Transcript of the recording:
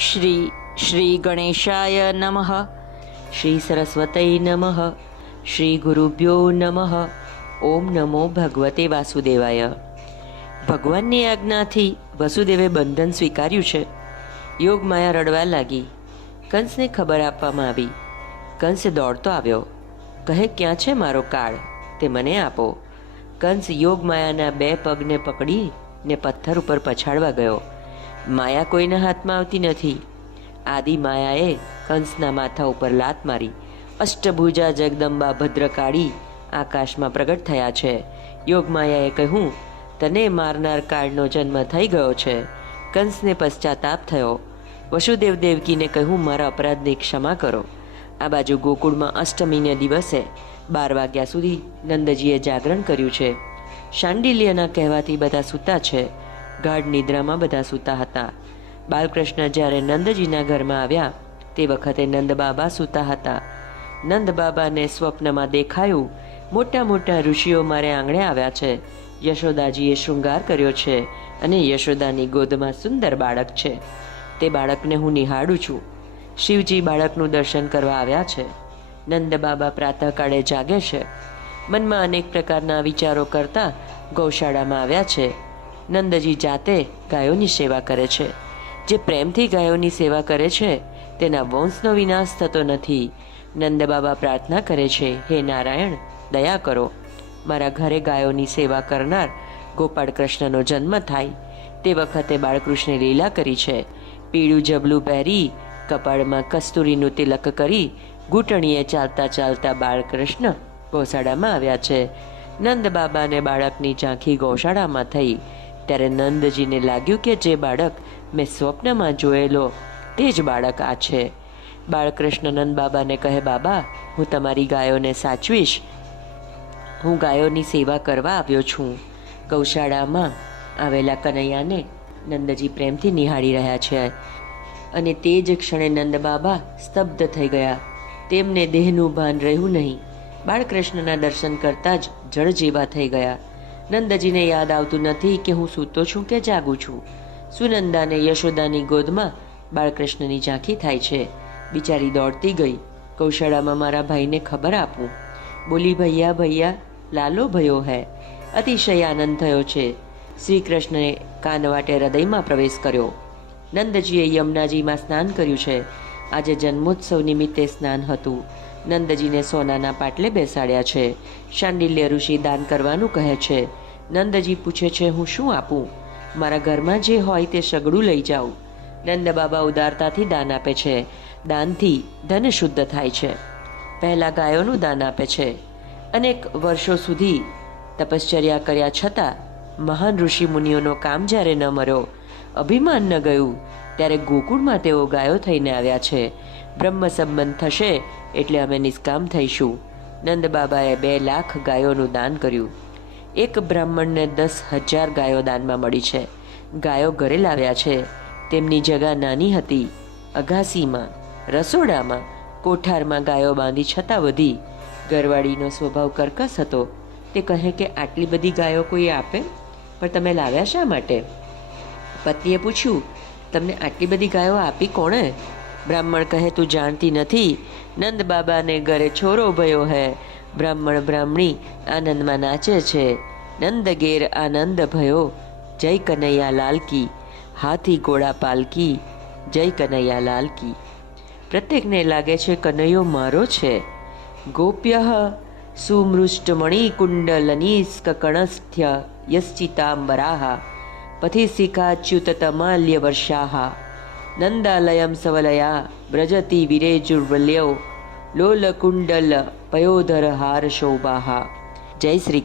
શ્રી શ્રી ગણેશાય નમઃ શ્રી સરસ્વતય નમઃ શ્રી ગુરુભ્યો નમઃ ઓમ નમો ભગવતે વાસુદેવાય ભગવાનની આજ્ઞાથી વસુદેવે બંધન સ્વીકાર્યું છે. યોગ માયા રડવા લાગી. કંસને ખબર આપવામાં આવી. કંસ દોડતો આવ્યો. કહે, ક્યાં છે મારો કાળ? તે મને આપો. કંસ યોગ માયાના બે પગને પકડી ને પથ્થર ઉપર પછાડવા ગયો. માયા કોઈના હાથમાં આવતી નથી. આદિ માયાએ કંસના માથા ઉપર લાત મારી. અષ્ટભુજા જગદંબા ભદ્રકાળી આકાશમાં પ્રગટ થયા છે. યોગ માયાએ કહ્યું, તને મારનાર કાળનો જન્મ થઈ ગયો છે. કંસને પશ્ચાતાપ થયો. વસુદેવ દેવકીને કહ્યું, મારા અપરાધની ક્ષમા કરો. આ બાજુ ગોકુળમાં અષ્ટમીને દિવસે બાર વાગ્યા સુધી નંદજીએ જાગરણ કર્યું છે. શાંડિલ્યના કહેવાથી બધા સૂતા છે. ગાઢ નિદ્રામાં બધા સૂતા હતા. બાલકૃષ્ણ જ્યારે નંદજીના ઘરમાં આવ્યા, તે વખતે નંદબાબા સૂતા હતા. નંદ બાબાને સ્વપ્નમાં દેખાયું મોટા મોટા ઋષિઓ મારે આંગણે આવ્યા છે. યશોદાજીએ શૃંગાર કર્યો છે અને યશોદાની ગોદમાં સુંદર બાળક છે. તે બાળકને હું નિહાળું છું. શિવજી બાળકનું દર્શન કરવા આવ્યા છે. નંદબાબા પ્રાતઃકાળે જાગે છે. મનમાં અનેક પ્રકારના વિચારો કરતા ગૌશાળામાં આવ્યા છે. નંદજી જાતે ગાયોની સેવા કરે છે. જે પ્રેમથી ગાયોની સેવા કરે છે, તેના વંશનો વિનાશ થતો નથી. નંદ બાબા પ્રાર્થના કરે છે, હે નારાયણ, દયા કરો. મારા ઘરે ગાયોની સેવા કરનાર ગોપાળ કૃષ્ણનો જન્મ થાય. તે વખતે બાળકૃષ્ણે લીલા કરી છે. પીળું જબલું પહેરી, કપાળમાં કસ્તુરીનું તિલક કરી, ઘૂંટણીએ ચાલતા ચાલતા બાળકૃષ્ણ ગૌશાળામાં આવ્યા છે. નંદ બાબાને બાળકની ઝાંખી ગૌશાળામાં થઈ. ત્યારે નંદજીને લાગ્યું કે જે બાળક મેં સ્વપ્નમાં જોયેલો, તે જ બાળક આ છે. બાળકૃષ્ણ નંદ બાબાને કહે, બાબા, હું તમારી ગાયોને સાચવીશ. હું ગાયોની સેવા કરવા આવ્યો છું. ગૌશાળામાં આવેલા કનૈયાને નંદજી પ્રેમથી નિહાળી રહ્યા છે. અને તે જ ક્ષણે નંદ બાબા સ્તબ્ધ થઈ ગયા. તેમને દેહનું ભાન રહ્યું નહીં. બાળકૃષ્ણના દર્શન કરતાં જ જળ જેવા થઈ ગયા. નંદજીને યાદ આવતું નથી કે હું સૂતો છું કે જાગું છું. સુનંદાને યશોદાની ગોદમાં બાળકૃષ્ણની ઝાંખી થાય છે. બિચારી દોડતી ગઈ. કૌશાળામાં મારા ભાઈને ખબર આપું. બોલી, ભૈયા ભૈયા, લાલો ભયો હૈ. અતિશય આનંદ થયો છે. શ્રી કૃષ્ણએ કાનવાટે હૃદયમાં પ્રવેશ કર્યો. નંદજીએ યમુનાજીમાં સ્નાન કર્યું છે. આજે જન્મોત્સવ નિમિત્તે સ્નાન હતું. નંદજીને સોનાના પાટલે બેસાડ્યા છે. શાંડિલ્ય ઋષિ દાન કરવાનું કહે છે. નંદજી પૂછે છે, હું શું આપું? મારા ઘરમાં જે હોય તે સગડું લઈ જાઉં નંદ બાબા ઉદારતાથી દાન આપે છે. દાનથી ધન શુદ્ધ થાય છે. પહેલાં ગાયોનું દાન આપે છે. અનેક વર્ષો સુધી તપશ્ચર્યા કર્યા છતાં મહાન ઋષિ મુનિઓનો કામ જ્યારે ન મર્યો, અભિમાન ન ગયું ત્યારે ગોકુળમાં તેઓ ગાયો થઈને આવ્યા છે. બ્રહ્મ સંબંધ થશે એટલે અમે નિષ્કામ થઈશું. નંદ બાબાએ બે લાખ ગાયોનું દાન કર્યું. એક બ્રાહ્મણને દસ હજાર ગાયો દાનમાં મળી છે. ગાયો ઘરે લાવ્યા છે. તેમની જગા નાની હતી. અગાસીમાં, રસોડામાં, કોઠારમાં ગાયો બાંધી છતાં વધી. ઘરવાળીનો સ્વભાવ કર્કશ હતો. તે કહે કે આટલી બધી ગાયો કોઈ આપે? પણ તમે લાવ્યા શા માટે? પતિએ પૂછ્યું તમને આટલી બધી ગાયો આપી કોણે? બ્રાહ્મણ કહે, તું જાણતી નથી. નંદ બાબાને ઘરે છોરો ભયો હે. બ્રાહ્મણ બ્રાહ્મણી આનંદમાં નાચે છે. નંદ ગેર આનંદ ભયો. જય કનૈયા લાલકી. હાથી ઘોડા પાલકી. જય કનૈયા લાલકી. પ્રત્યેકને લાગે છે, કનૈયો મારો છે. ગોપ્ય સુમૃષ્ટમણિકુંડલનિસ્કકણસ્થ્ય કુંડલની પથિશિખાચ્યુતતમાલ્યવર્ષાः નંદાલયં વ્રજતિ વિરેજુર્વલ્યો લોલકુંડલ પયોધર હાર શોભાः જય શ્રી